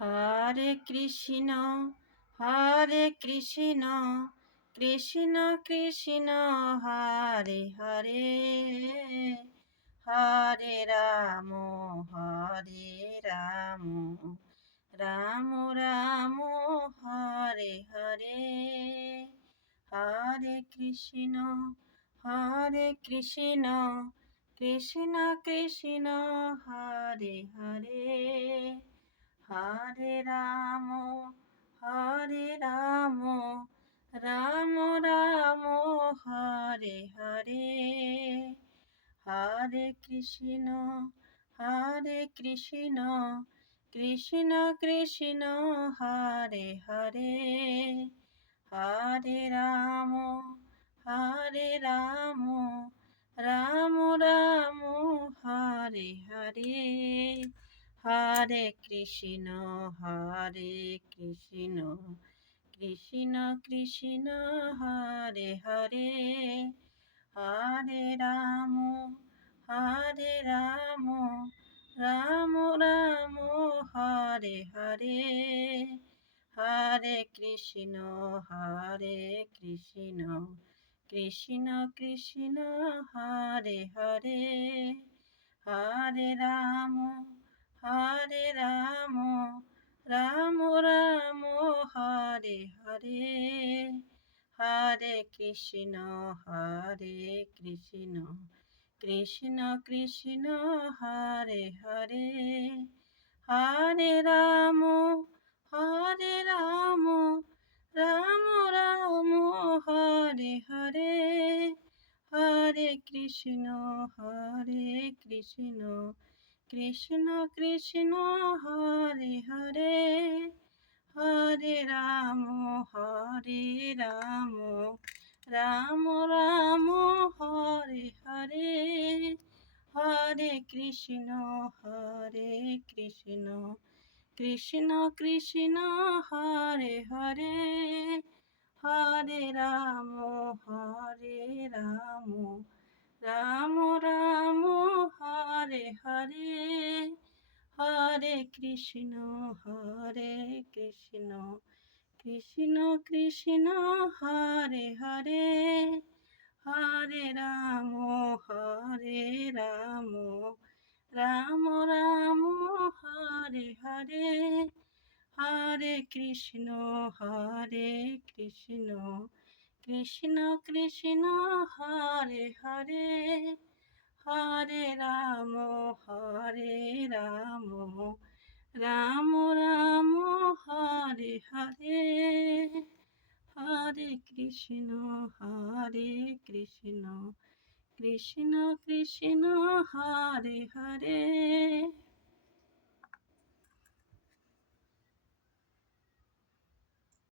Hare Hare Krishna Krishna Krishna Hare Hare Hare Ram Ram Ram Hare Hare Hare Krishna Krishna Krishna Hare Hare Hare Ram Ram Ram Hare Hare Hare Krishna Krishna Krishna Hare Hare Hare Ram Ram Ram Hare Hare Hare Krishna Krishna Krishna Hare Hare Hare Ram Ram Ram Hare Hare Hare Krishna Krishna Krishna Hare Hare Hare Ram Ram Ram Hare Hare Hare Krishna Krishna Krishna Hare Hare Hare Ram Ram Ram Hare Hare Hare Krishna Krishna Krishna Hare Hare Hare Ram Ram Ram Hare Hare Hare Krishna Krishna Krishna Hare Hare Hare Ram Ram Ram Hare Hare Hare Krishna Krishna Krishna Hare Hare Hare Ram Ram Ram Hare Hare Hare Krishna Krishna Krishna Hare Hare Hare Ram Ram Ram Hare Hare Hare Krishna Krishna Krishna Hare Hare